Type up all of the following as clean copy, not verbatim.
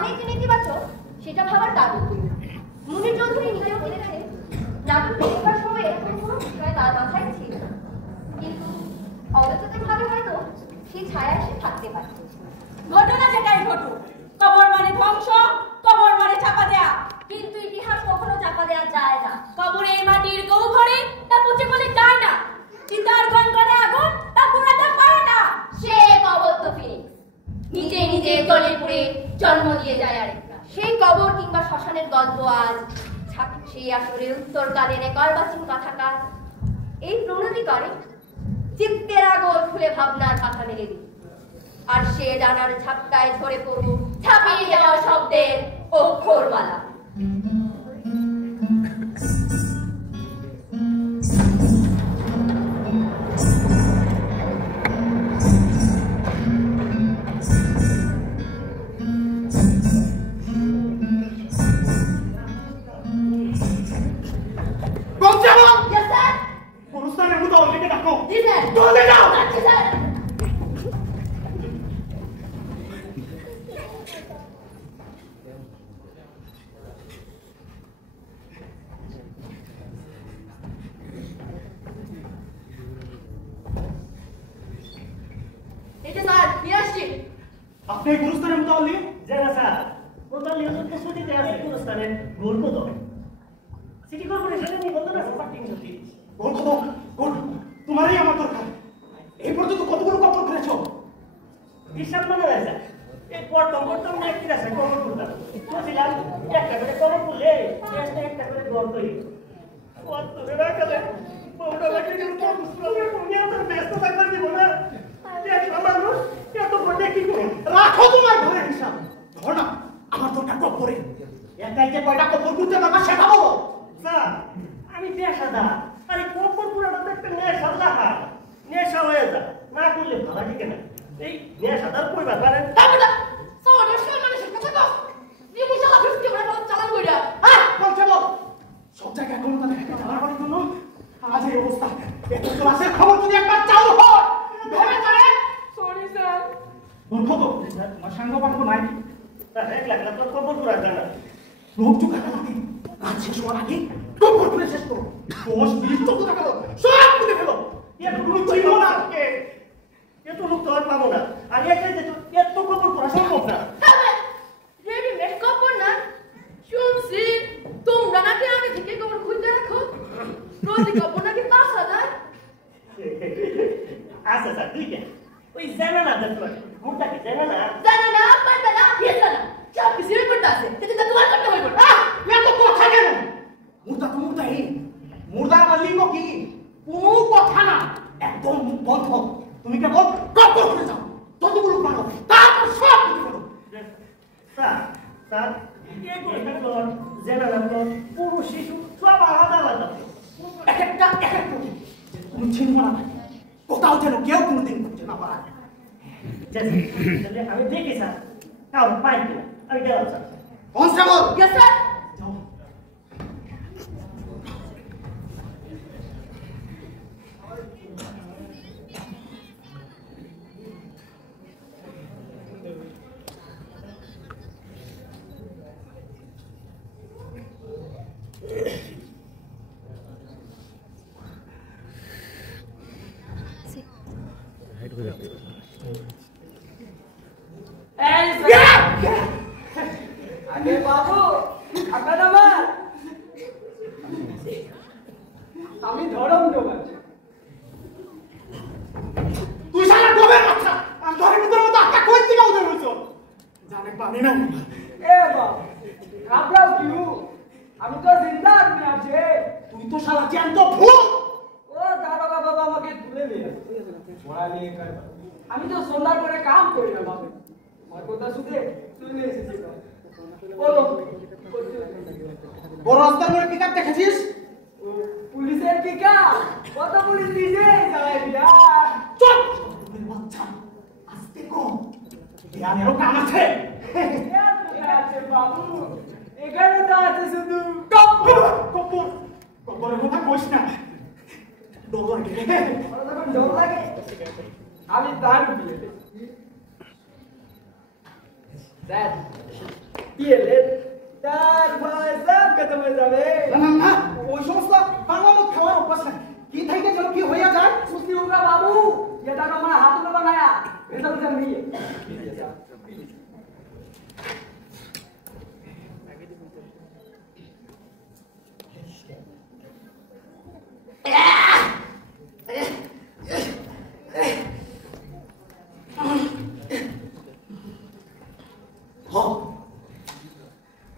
মানেই যে নেতিবাচক সেটা ভাবার দাবি। মুনির চৌধুরী নিজেও বলেছে নাটক লেখার সময় এরকম কোনো বিষয় তার মাথায় ছিল, কিন্তু অবচেতনভাবে হয়তো সেই ছায়ায় সে থাকতে পারত। ঘটনা যেটাই ঘটুক, কবর মানে ধ্বংস, কবর মানে চাপা দেয়া, কিন্তু ইতিহাস কখনো চাপা দেয়া যায় না। কবরে মাটির গহ্বরে তা পচে গলে যায় না, চিতার গনগনে আগুন তা পোড়াতে পারে না। সে কবর তো ফিনিক্স, নিজে নিজে জ্বলে পুড়ে জন্ম দিয়ে যায় আরেকটা। সেই কবর কিংবা শ্মশানের গল্প আজ সেই আসরে উত্তরকালীন কর্বাচীন কথাকার এই প্রণতি করে চিত্তের আগর খুলে ভাবনার পাখা মেলে দিই, আর সে ডানার ঝাপটায় ঝরে পড়ব ছাপিয়ে যাওয়া শব্দের অক্ষরমালা। আপনি গুরুস্থানের মুতাল্লি? জানা স্যার, মুতাল্লি হচ্ছে প্রস্তুতিতে আছে গুরুস্থানের গোলকোদক। সিটি কর্পোরেশনের নিবন্ধন আছে পার্টিং নথি। গোলকোদক, গোল, তোমারই আমার দরকার। এই পর্যন্ত কতগুলো কবর করেছো? হিসাব মনে রয়েছে। এই প্রথম একটি আছে কবর করতাম। বলছিলাম একটা করে কবর করলে একটা করে দল তৈরি। কত রাখালে বউটা লাগে কিন্তু তুমি আমাদের ব্যস্ত থাকবার দিব না। মানুষ এত ঘটে কি করে রাখো তোমার ঘরের হিসাব। ধর না, আমার তোটা কবরে একাই যে কয়টা কবর করতে পারবা সেটা বলো। স্যার, আমি পেশাদার, আরে কবর পুরাটা তো একটা নেশা হয়, নেশা হয়ে যায়, না করলে ভালো ঠিক না। এই নেশাদার কইবা পারেন সব জায়গায় কোনো যাওয়ার জন্য আজ এই অবস্থা। এত ক্লাসের খবর যদি একবার চালু হয় ভেবে করে। সরি স্যার, মূর্খ তো আমার সাঙ্গ পাঠক নাই। এক লাখ লাখ খবর পুরা জানা লোক জোগাড় লাগে, কাজ শেষ হওয়ার আগে খবর করে শেষ করো। 10 মিনিট তো টাকা দাও, সব করে ফেলো। এত লোক চিনো না, এত লোক তো আর পাবো না। আর একাই যে এত খবর করা সম্ভব না। রেডিমেড খবর না, শুনছি তোমরা নাকি আগে থেকে খবর খুঁজতে রাখো, প্রতি খবর নাকি 5,000। আচ্ছা স্যার, ঠিক আছে, ওই জানা না দেখতে মুখটা কি জানা না পারবে না ইয়েস না সব কিছু রিপোর্ট আছে, সেটা তোমার করতে হইব। এত কথা কেন? মুর্দা তো মুর্দাই, মুর্দার লিঙ্গ কি কোনো কথা না, একদম মুখ বন্ধ। তুমি কেবল কবর করে যাও, যতগুলো পারো তারপর সব কিছু করো। স্যার স্যার, এটা তো জানা না, পুরুষ শিশু সব আলাদা আলাদা, এক একটা তুমি চিনবা না, কোথাও যেন কেউ কোনোদিন করতে না পারে। আমি দেখি স্যার, কারণ পাই কিনা আমি গেলাম স্যার। Constable, yes sir. আরে বাবু, আপনার আমার আমি ধরম জোগাড়। তুই সারা গোবের বাচ্চা, আর ঘরের ভিতরে মতো একটা কই থেকে উঠে বলছো জানে পানি না। এ বাবু, আপনাও কি আমি তো জিন্দা আদমি আছে। তুই তো শালা জ্যান্ত ভূত। ও দারোগা বাবা আমাকে তুলে নিয়ে পড়া নিয়ে আমি তো সন্ধ্যার পরে কাম করি না বাবু, আমার কথা শুনে চলে এসেছি। বলো, বড় রাস্তার মোড়ে পিকআপ দেখেছিস? পুলিশের পিকআপ? কত পুলিশ দিছে যায় না। চুপ বাচ্চা, আস্তে কম, জ্ঞানেরও কাম আছে। আছে বাবু, এখানে তো আছে শুধু কবরের কথা কইস না, ডর লাগে। ডর লাগে? আমি তার বিয়ে Dad, PLN, Dad ভাই সব খতম হয়ে যাবে। না ওই সমস্ত বাংলা মদ খাওয়ার অভ্যাস নাই কি থেকে যেন কি হইয়া যায় सुस्ती होगा बाबू ये तो हमारा हाथों में बनाया भेजा भेजा नहीं है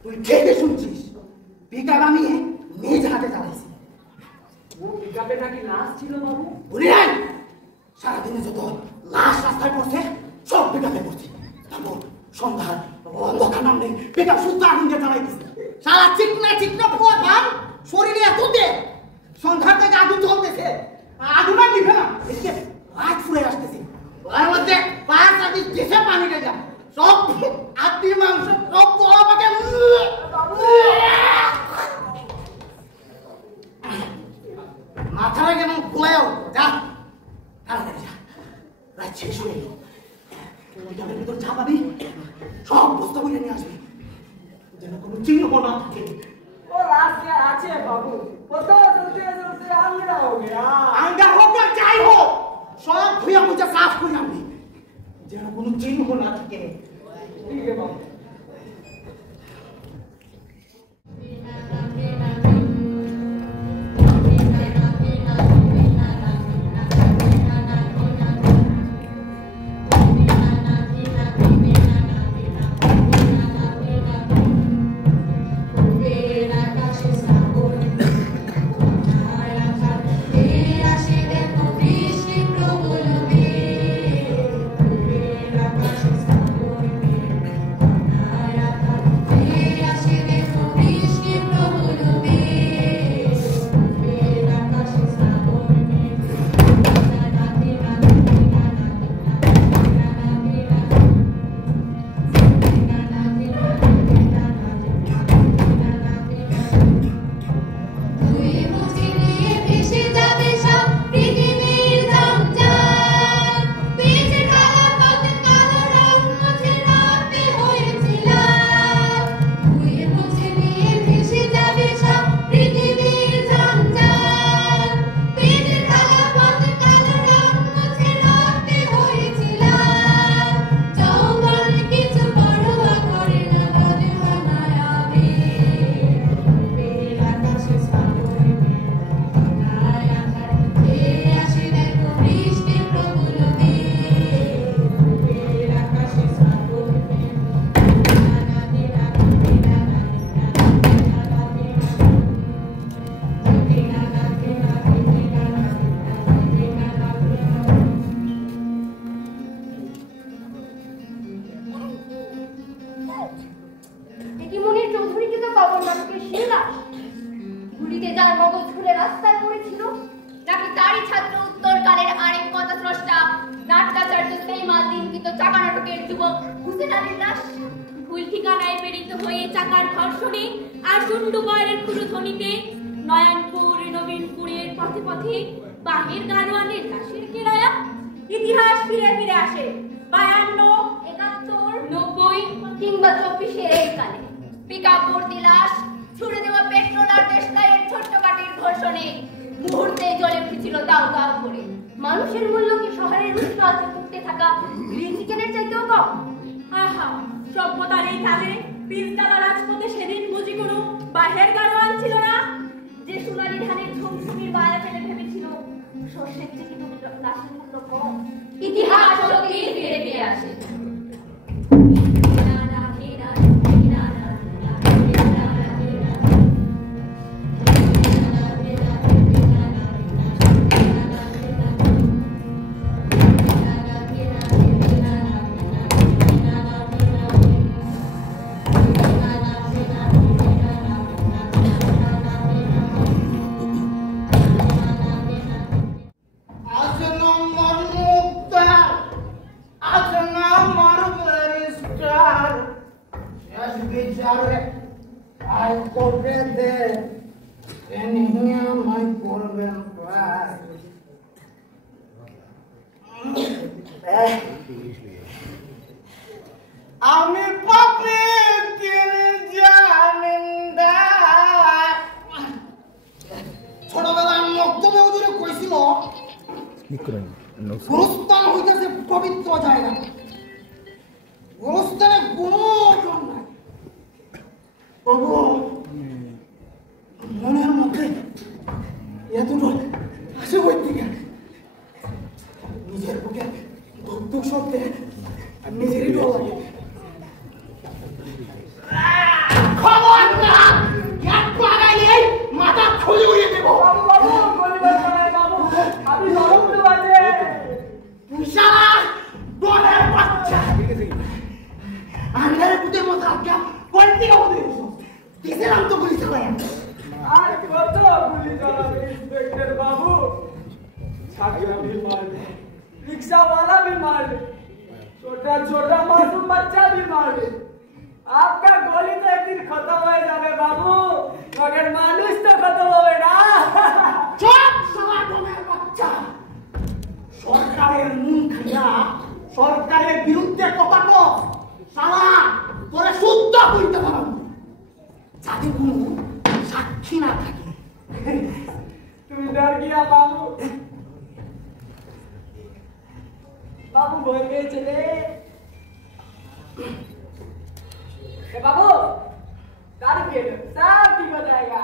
তুই ঠিকই শুনছিস পিকআপ আমি নিজ হাতে চালাইছি वो पिकअपে নাকি লাশ ছিল বাবু বলি নাই সারাদিনে যত লাশ রাস্তায় পড়ছে সব পিকআপে পড়ছে তারপর সন্ধ্যার অন্ধকার নামলে পিকআপ সুস্থ আগুন দিয়ে চালাই দিছে সারা চিকনা পোয়া পান শরীরে এত দে সন্ধ্যার থেকে আগুন জ্বলতেছে আগুন আর নিভে না এদিকে রাত ফুরে আসতেছে ওর মধ্যে পাঁচ আদি দেশে পানি রে যা সব আদি মাংস সব পোয়া পাকে মাথাটা কেমন ঘুমায়ও যা তাড়াতাড়ি যা রাত শেষ হয়ে গেল পিকআপের ভিতর চাপাবি সব বস্তা করে নিয়ে আসবি যেন কোনো চিহ্ন না থাকে वो लाश क्या আছে বাবু वो तो চলতে আংড়া हो गया আঙ্গা হোক আর যাই হোক সব ধুয়ে মুছে সাফ করে আনবি যেন কোনো চিহ্ন না থাকে ठीक है बाबू মানুষের মূল্য কি শহরের উৎপাদন করতে থাকা গ্রিন চিকেনের চাইতেও কম? আহা সভ্যতার এই কালে পিস্তালা রাজপথে সেদিন বুঝি কোনো বাহের গাড়োয়াল ছিল না যে সোনালি ধানের ঝুমঝুমির বায়া ফেলে ভেবেছিল সর্ষের থেকে তো লাশের মূল্য কম। ইতিহাস সত্যি ফিরে ফিরে আসে। আমি গুরুস্থান হইতেছে পবিত্র জায়গা, গুরুস্থানে কোনো জন নাই। প্রভু মনের মধ্যে এতটা আসে বই থেকে নিজের বুকে ধুক শব্দে নিজেরই ডর লাগে। খবর না, একটু আগাইলেই মাথা খুলে উড়িয়ে দেব। বাবু বাবু গলিবার নাই বাবু, আপনি নরম তো বাজে। তুই শালা ডরের বাচ্চা, আন্ধারে পুতের মতো আজ্ঞা কোয়ার থেকে ওদের দিয়েছিলাম তো গুলি চালাই। আর কত গুলি চালাবে ইন্সপেক্টর बाबू? छात्रा भी मारे, रिक्शा वाला भी मारे, छोटा छोटा मासूम बच्चा भी मारे। आपका गोली तो एक दिन खत्म हो जाए बाबू, मगर मानुष तो खत्म होवे ना। চুপ শালা ডরের বাচ্চা, সরকারের মুখ খাইয়া সরকারের বিরুদ্ধে কথা কও শালা, তোরে শুদ্ধ কইতে পারো যাতে কোনো সাক্ষী না থাকে। तुम डर गया बाबू, बाबू बोल गए चले। बाबू दारू पिए लो, सब ठीक हो जाएगा।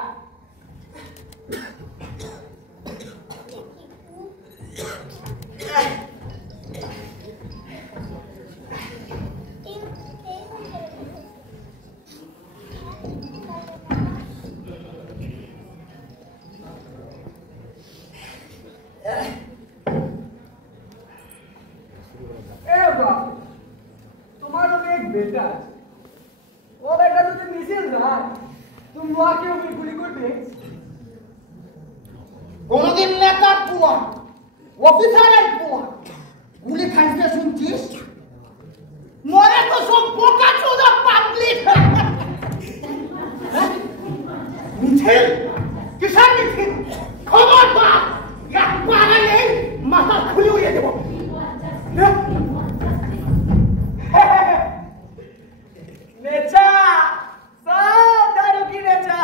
तुम्हारा तो एक बेटा है, वो बेटा तो मिसिल रहा है, तुम वहां क्यों गुली को टेक्स? কোনদিন নেতার পুয়া অফিসারের পুয়া গুলি খাইতে শুনছিস? মরে তো সব বোকা চোদা পাবলিক। মিছিল কিসের মিছিল? খবর পা, এক পাড়া নেই মাথা খুলে উড়িয়ে দেবো। नेचा सब दारू की नेचा।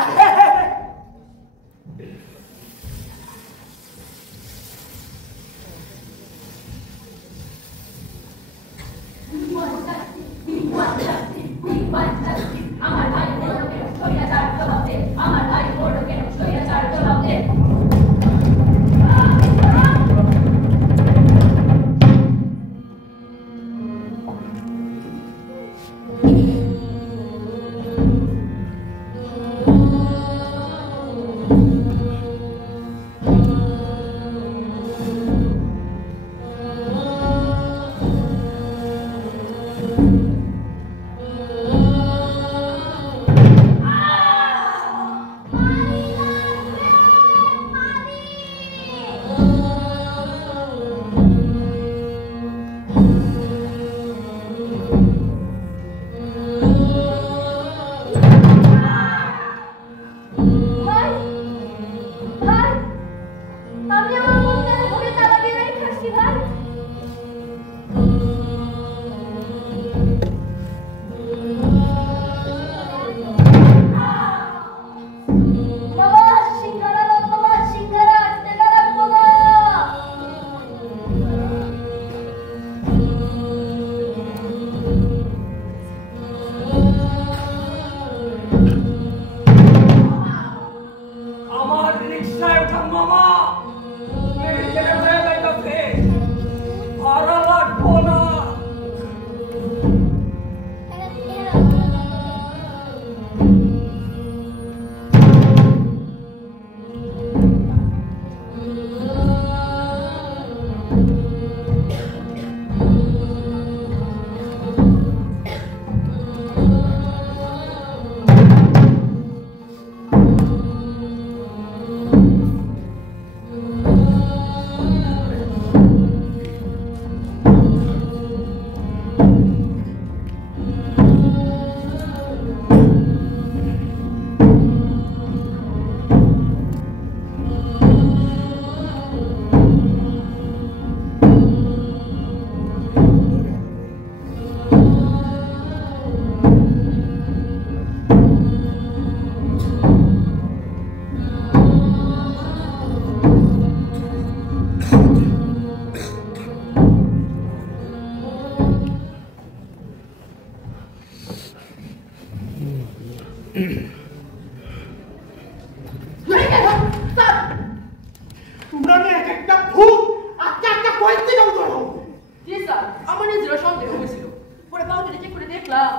দেখলাম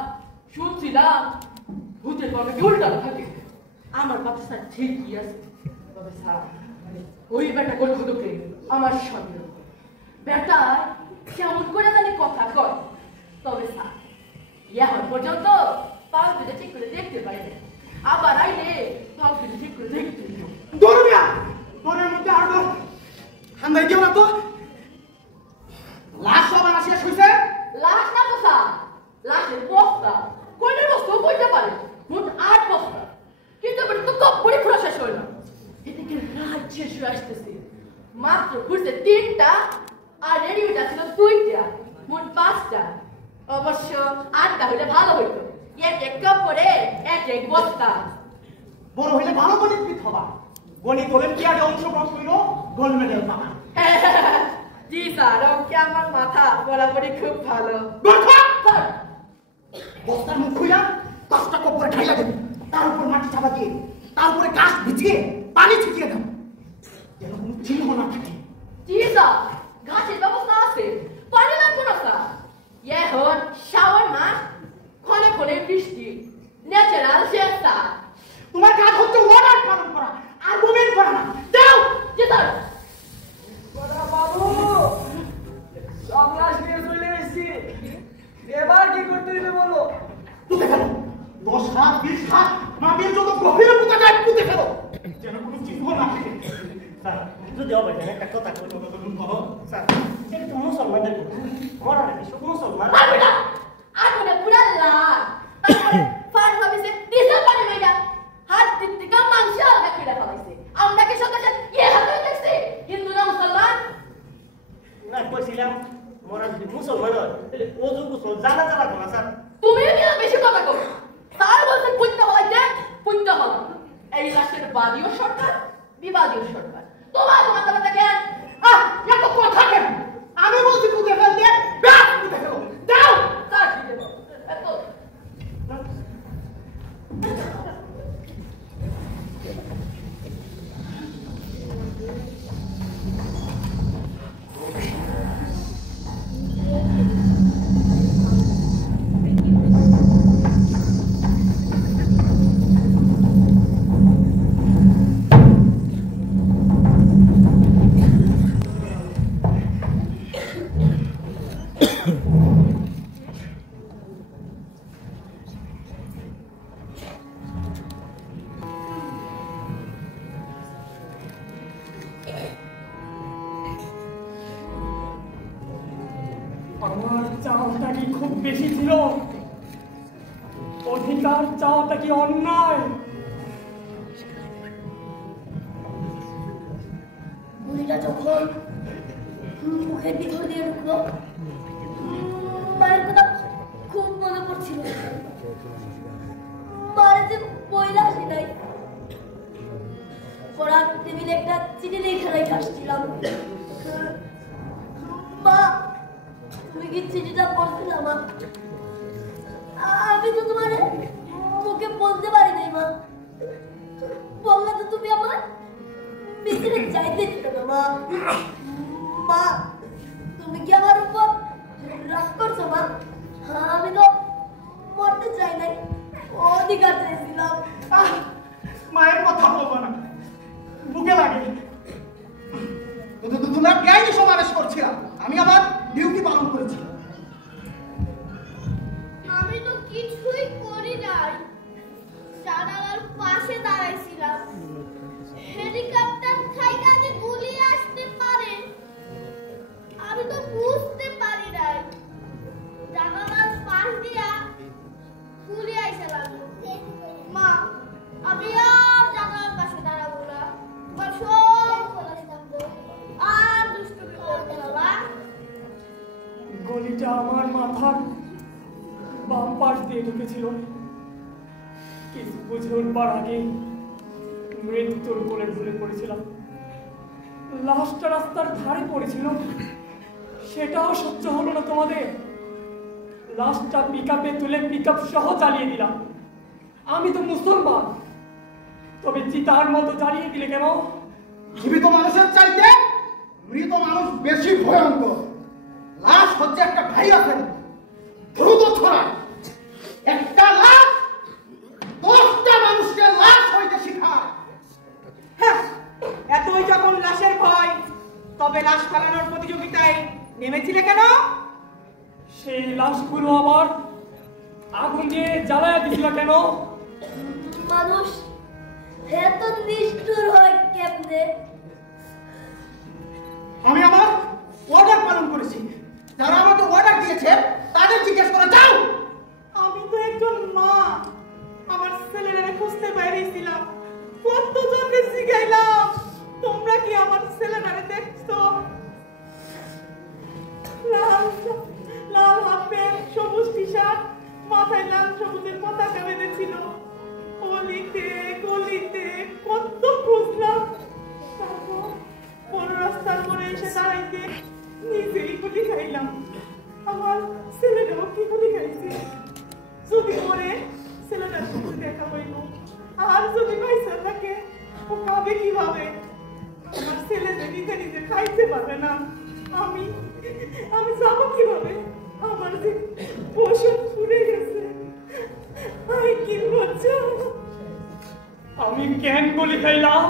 শুনছিলাম ভূতের কবে উল্টা থাকে। আমার কথা স্যার ঠিকই আছে, তবে স্যার ওই বেটা গল্পকে আমার সন্দেহ। বেটা কেমন করে জানি কথা কয়, তবে স্যার এখন পর্যন্ত পাল দুটো ঠিক করে দেখতে পারি না। আবার আইলে পাল দুটো ঠিক করে দেখতে দৌড়িয়া তোরের মধ্যে আর হান্দাই দিও না তো। লাশ সব আসিয়া শুইছে। লাশ না তো স্যার, লাশের বস্তা। কোনের বস্তাও বইতে পারে, মোট 8 বস্তা। কিন্তু এবার তো কপ করে খোলা শেষ হইল। এদিকে রাত শেষ হয়ে আসতেছে, মাত্র ঘুরছে 3টা আর রেডিওটা ছিল 2টা, মোট 5টা। অবশ্য 8টা হইলে ভালো হইতো, এক কাপ করে এক বস্তা। বড় হইলে ভালো গণিতবিদ হবা, গণিত অলিম্পিয়াডে অংশগ্রহণ করিল, গোল্ড মেডেল পাবা। জি স্যার, ওকে আমার মাথা বরাবরই খুব ভালো। বস্তার মুখ খুইলা 10টা কপ করে খাইলা দেবে, তার উপর মাটি চাপা দিয়ে, তার উপরে ঘাস বিছিয়ে পানি ছিটিয়ে দাও, যেন কোনো চিহ্ন না থাকে। জি স্যার, ঘাসের ব্যবস্থা আছে, পানি লাগবে না স্যার। এখন শ্রাবণ মাস, ক্ষণে ক্ষণে বৃষ্টি, ন্যাচারাল শেষ স্যার। তোমার কাজ হচ্ছে অর্ডার পালন করা, আর্গুমেন্ট করা না। দাও। জি স্যার। বাবু সব লাশ নিয়ে চলে এসেছি, এবার কি করতে দিবে বলো? পুঁতে ফেলো, 10 হাত 20 হাত মাটির যত গভীরে পুঁতে যায় পুঁতে ফেলো, যেন কোনো চিহ্ন না থাকে। স্যার যদি হবে একটা কথা বলো স্যার, এটা তো মুসলমানদের মরা নাকি সব মুসলমান। আর বেটা আগুনে পুরা লাল, তারপরে ফায়ার সার্ভিসে ডিজেল পানি মাইরা হাত দিতে গা মাংস আলগা করে ফেলাইছে। আমরা কি সকালে হাতে দেখছি হিন্দু না মুসলমান? না কইছিলাম মরা যদি মুসলমান হয় তাহলে ওযু গোসল জানা লাগবে না স্যার। তুমিও কি বেশি কথা কও? স্যার বলছেন পুণ্য হলাইতে, পুণ্য হলো। এই লাশের বাদীয় সরকার, বিবাদীয় সরকার। তোমার মাথাটা কেন? এত কথা কেন? আমি বলছি পুঁতে ফেলতে, ব্যাস পুঁতে ফেলো। দাও। স্যার কি দেব? এত আমার চাওয়াটা কি খুব বেশি ছিল? অধিকার চাওয়াটা কি অন্যায়? গুলিটা যখন মুখের ভিতর দিয়ে ঢুকলো, মায়ের কথা খুব মনে পড়ছিল। মায়ের যে বইলা আসে নাই, পড়ার টেবিলে একটা চিঠি লিখে রেখে আসছিলাম। মা, তুমি কি চিঠিটা পড়ছিলে মা? আমি তো তোমার মুখে বলতে পারি নাই মা। বললে তো তুমি আমার মিছিলে চাইতে দিত না মা। মা, তুমি কি আমার উপর রাগ করছো মা? আমি তো মরতে চাই নাই, অধিকার চাইছিলাম। মায়ের কথা বলবো না, বুকে লাগে। তোমরা বেআইনি সমাবেশ করছিলাম, আমি আমার ডিউটি পালন করেছিলাম। আমি তো কিছুই করি নাই, জানালার পাশে দাঁড়াইছিলাম। হেলিকপ্টার থেকে যে গুলি আসতে পারে আমি তো বুঝতে পারি নাই। জানালার পাশ দিয়া গুলি আইসা লাগলো। মা, আমি আর জানালার পাশে দাঁড়াবো না, তোমার সব কথা শুনবো আর দুষ্টুমি করবো না মা। গলিটা আমার মাথার বাম পাশ দিয়ে ঢুকেছিল। কিছু বুঝে উঠবার আগে মৃত্যুর কোলে ঢলে পড়েছিলাম। লাশটা রাস্তার ধারে পড়েছিল, সেটাও সহ্য হলো না তোমাদের। লাশটা পিকআপে তুলে পিকআপ সহ চালিয়ে দিলাম। আমি তো মুসলমান, তবে চিতার মতো জ্বালিয়ে দিলে কেন? জীবিত মানুষের চাইতে মৃত মানুষ বেশি ভয়ঙ্কর। লাশ হচ্ছে একটা ভাইরাসের দ্রুত ছড়ায়। সেই লাশগুলো আবার আগুন দিয়ে জ্বালায়া দিছিল কেন? মানুষ এত নিষ্ঠুর হয় কেমনে? আমি আমার অর্ডার পালন করেছি। যারা আমাকে অর্ডার দিয়েছে তাদের জিজ্ঞেস করে যাও। আমি তো একজন মা, আমার ছেলেরা খুঁজতে বাইরেছিলাম, কতজনকে জিগাইলাম তোমরা কি আমার ছেলেরা দেখছো? লাল হাফ প্যান্ট, সবুজ টি শার্ট, মাথায় লাল সবুজের পতাকা বেঁধেছিল। গলিতে গলিতে কত খুঁজলাম, তারপর বড় রাস্তার মোড়ে এসে দাঁড়াইতে নিজেই গুলি খাইলাম। আমার ছেলেরাও কি গুলি খাইছে। যদি মরে ছেলেটার সাথে দেখা হইল, আর যদি পয়সা থাকে ও খাবে কিভাবে? আমার ছেলে যে নিজে নিজে খাইতে পারবে না, আমি যাবো কিভাবে? আমার যে পোষণ ফুরে গেছে, আমি কি বলছি? আমি কেন গুলি খাইলাম,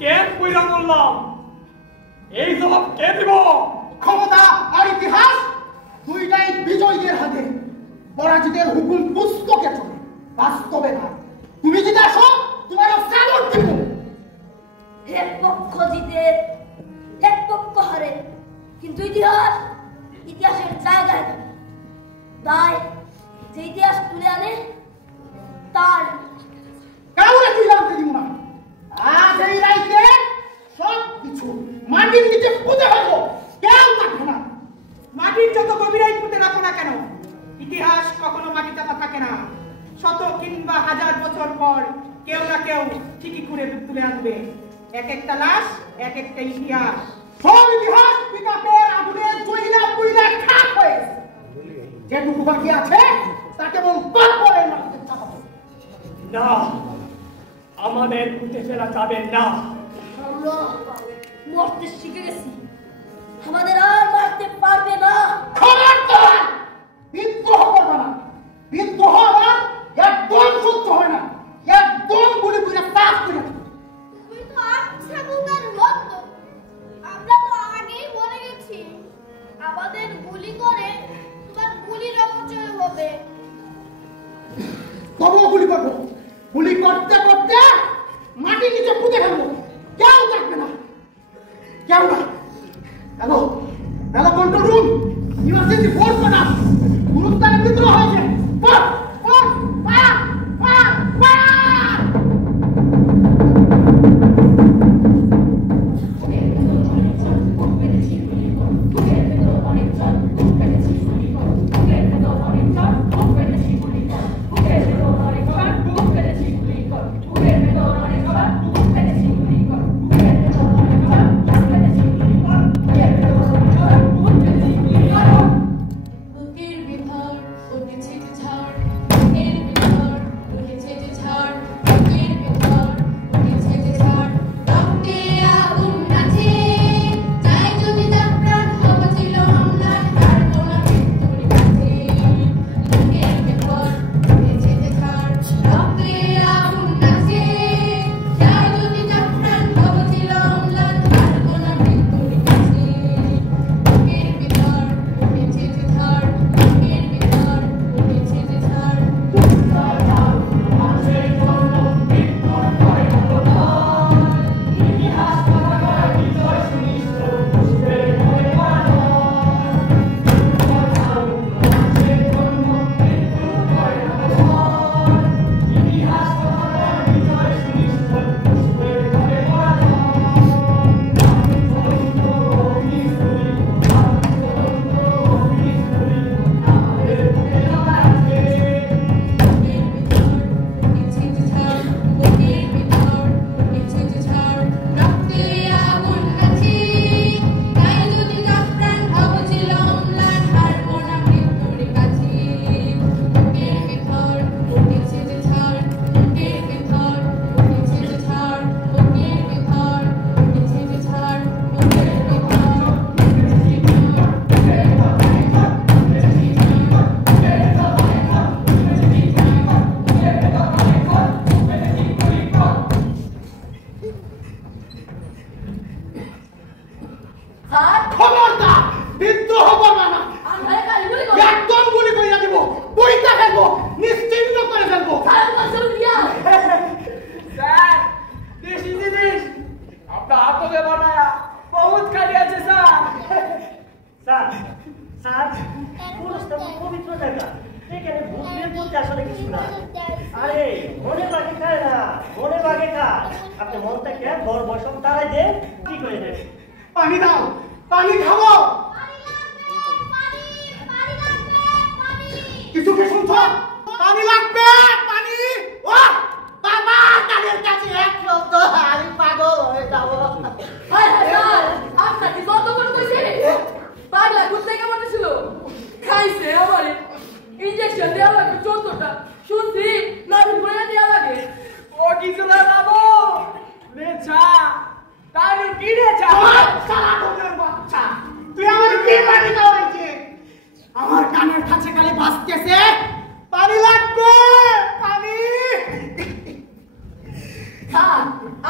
কেন কইরা বললাম, এই জবাব কে দিব? ক্ষমতা আর ইতিহাস দুইটাই বিজয়ীদের হাতে। পরাজিতের হুকুম পুস্তকে চলে, বাস্তবে না। তুমি যদি আসো তোমার স্যালুট দিব। এক পক্ষ জিতে এক পক্ষ হারে, কিন্তু ইতিহাসের জায়গায় থাকে। তাই যে ইতিহাস তুলে আনে তার কাউরে তুই জানতে দিব না। আজ এই রাইতে সব কিছু মাটির নিচে পুঁতে রাখো, কেউ থাকবে না। মাটির যত গভীরাই পুঁতে রাখো না কেন, ইতিহাস কখনো মাটিতে থাকে না। শত কিংবা হাজার বছর পর কেউ না কেউ ঠিকই করে তুলে আনবে। এক একটা লাশ, এক একটা ইতিহাস। সব ইতিহাস পিতাপের আগুনে জয়লা পুইলা খাক হয়ে গেছে। যেটুকু বাকি আছে তাকে বল পাপরের মাটিতে চাপাবো। না, আমাদের পুঁতে ফেলা যাবে না। আমরা মরতে শিখে গেছি, আমাদের আর মারতে পারবে না। খবরদার বিদ্রোহ করবে না। বিদ্রোহ আমার একদম সহ্য হয় না। একদম গুলি করে সাফ করে দেব। তুই তো আচ্ছা বুকার লোক, আমরা তো আগেই বলে গেছি আমাদের গুলি করে তোমার গুলির অপচয় হবে। তবুও গুলি করবো। গুলি করতে করতে মাটির নিচে পুঁতে ফেলবো, কেউ থাকবে না। কেউ না। Hello hello, control room, emergency force পাঠা। গুরুস্থানে বিদ্রোহ হয়েছে। Fire fire fire fire. Sir sir গোরস্থান পবিত্র জায়গা, এখানে ভূত নিয়ে বলতে আসলে কিছু না। আরে মনে বাগে খায় না, মনে বাগে খায়। আপনি মন থেকে ঘর বসন তারাই দেন, ঠিক হয়ে যাবে। পানি দাও, পানি খাবো। কিছু কি শুনছো? পানি লাগবে, পানি। ও বাবা, কানের কাছে এক শব্দ, আমি পাগল হয়ে যাবো। হায় হায় হায়, আপনার কি যত বড় কইছে? পাগলা ঘুরতে কেমন ছিল? খাইছে আমারে ইনজেকশন দেওয়া লাগবে 14টা। শুনছি নাকি ঘুরে দেওয়া লাগে। ও কিছু না বাবু, রে চা তার কি রে চা? সারা তোদের বাচ্চা, তুই আমার কি পানি খাওয়াইছিস? আমার কানের কাছে খালি বাজতেছে পানি লাগবে, পানি। স্যার,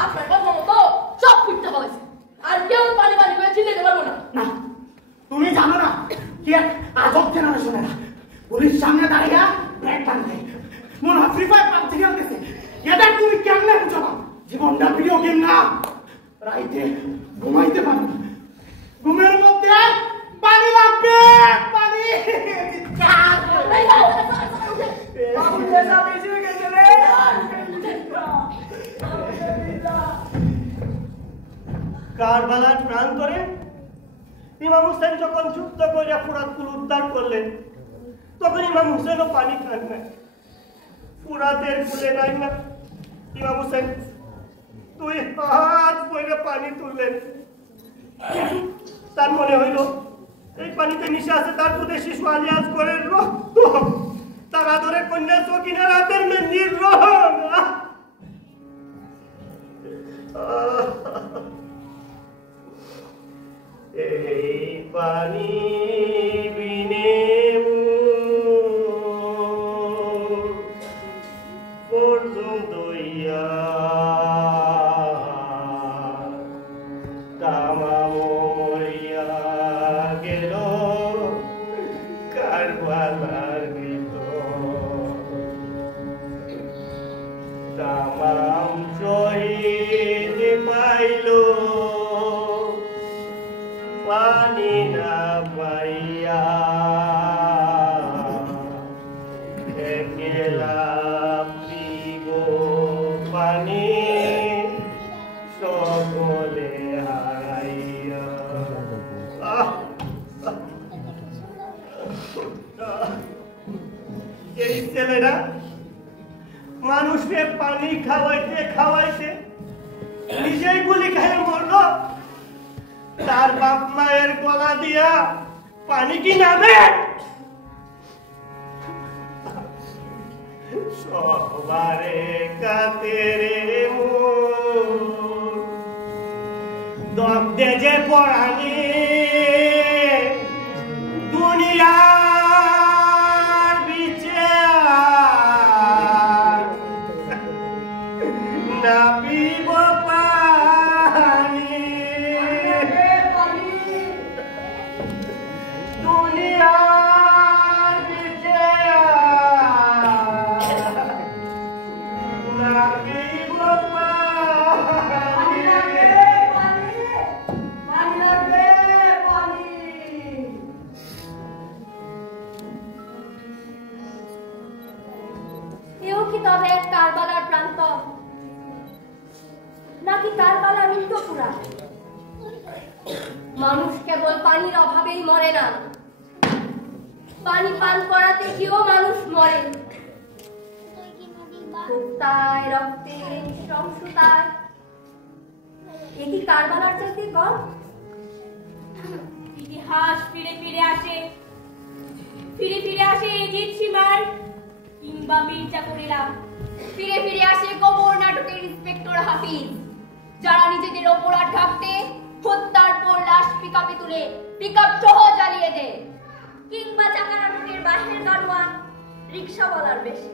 আপনার কথা মতো সব ফুটতে বলেছে। আর কেউ পানি পানি করে চিল্লাতে পারবো না। না, তুমি জানো না কি এক আজব জেনারেশনেরা পুলিশ সামনে দাঁড়িয়ে ব্রেক টানছে, মনে হয় ফ্রি ফায়ার পাবজি খেলতেছে। এদের তুমি কেমনে বুঝো না? জীবনটা ভিডিও গেম না। রাইতে ঘুমাইতে পারো না, ঘুমের মধ্যে পানি লাগবে, পানি। বাবু পেশা বেশি হয়ে গেছে রে। কারবালার প্রান্তরে ইমাম হুসেন যখন যুদ্ধ করে ফুরাতকুল উদ্ধার করলেন, তখন ইমাম হুসেনও পানি খান না, ফুরাতের কুলে নাই না। ইমাম হুসেন 2 হাত পরে পানি তুললেন। তার মনে হইল এই পানিতে মিশে আছে তার প্রতি শিশু আলিয়াস করে রক্ত, তার আদরের কন্যা সকিনার হাতের মেহেন্দির রং। এই পানি বিনে পর্যন্ত মরিয়া গেল কারবালার তামাম শহীদ পাইল পানি না পাইয়া, একলা পিব পানি সকলে হারাইয়া। এই ছেলেরা মানুষকে পানি খাওয়াইতে খাওয়াইতে নিজেই গুলি খাইয়ে মরল। তার বাপ মায়ের গলা দিয়া পানি কি নামে? সবারে কাতেরে দগ্ধে যে পড়ানি দুনিয়ার বিচে না পিব পানি, দুনিয়ার বিচে না পিব পানি। এও কি তবে এক কারবালার প্রান্ত, নাকি কারবালার মৃত্যুপুরা? মানুষ কেবল পানির অভাবেই মরে না, পানি পান করাতে গিয়েও মানুষ মরে। হত্যায়, রক্তে, নৃশংসতায়। এ কি কারবালার চাইতে কম? ইতিহাস ফিরে ফিরে আসে, ফিরে ফিরে আসে এই জিত সীমার কিংবা মির্জাপুরেরা। ফিরে ফিরে আসে কবর নাটকের ইন্সপেক্টর হাফিজ, যারা নিজেদের অপরাধ ঢাকতে হত্যার পর লাশ পিকআপে তুলে পিকআপ সহ জ্বালিয়ে দেয়, কিংবা চাকা নাটকের বাহির গাড়োয়ান রিক্সাওয়ালার বেশে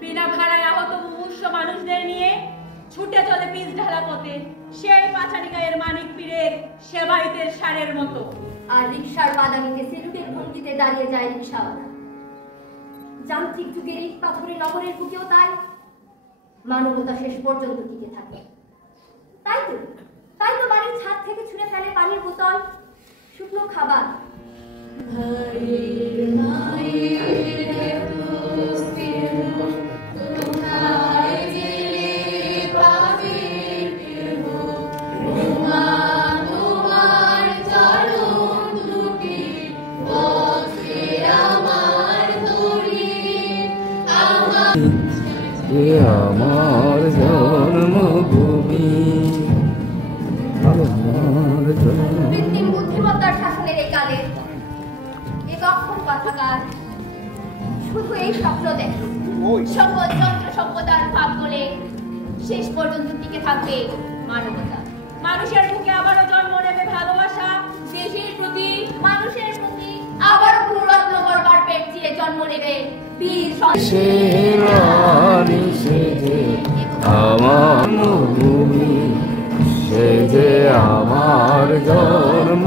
বিনা ভাড়ায় আহত মুমূর্ষ মানুষদের নিয়ে ছুটে চলে পিচ ঢালা পথে সেই পাঁচালী গায়ের মানিক পীরের সেবাইতের সারের মতো। আর রিক্সার বাদানিতে সেলুটের ভঙ্গিতে দাঁড়িয়ে যায় রিক্সাওয়ালা। যান্ত্রিক যুগের ইট পাথরের নগরের বুকেও তাই মানবতা শেষ পর্যন্ত টিকে থাকে। তাই তো বাড়ির ছাদ থেকে ছুঁড়ে ফেলে পানির বোতল, শুকনো খাবার। আমার জন্মভূমি কৃত্রিম বুদ্ধিমত্তার শাসনের এই কালে এক অক্ষম কথাকার শুধু এই স্বপ্ন দেখে সকল যন্ত্র সভ্যতার ভাব বলে শেষ পর্যন্ত টিকে থাকবে মানবতা। মানুষের বুকে আবারও জন্ম নেবে ভালোবাসা, দেশের প্রতি, মানুষের প্রতি আবারও পুনরত্ন করবার পেট চিরে জন্ম নেবে বীর রানী সেজে আমার ভূমি, সে যে আমার জন্ম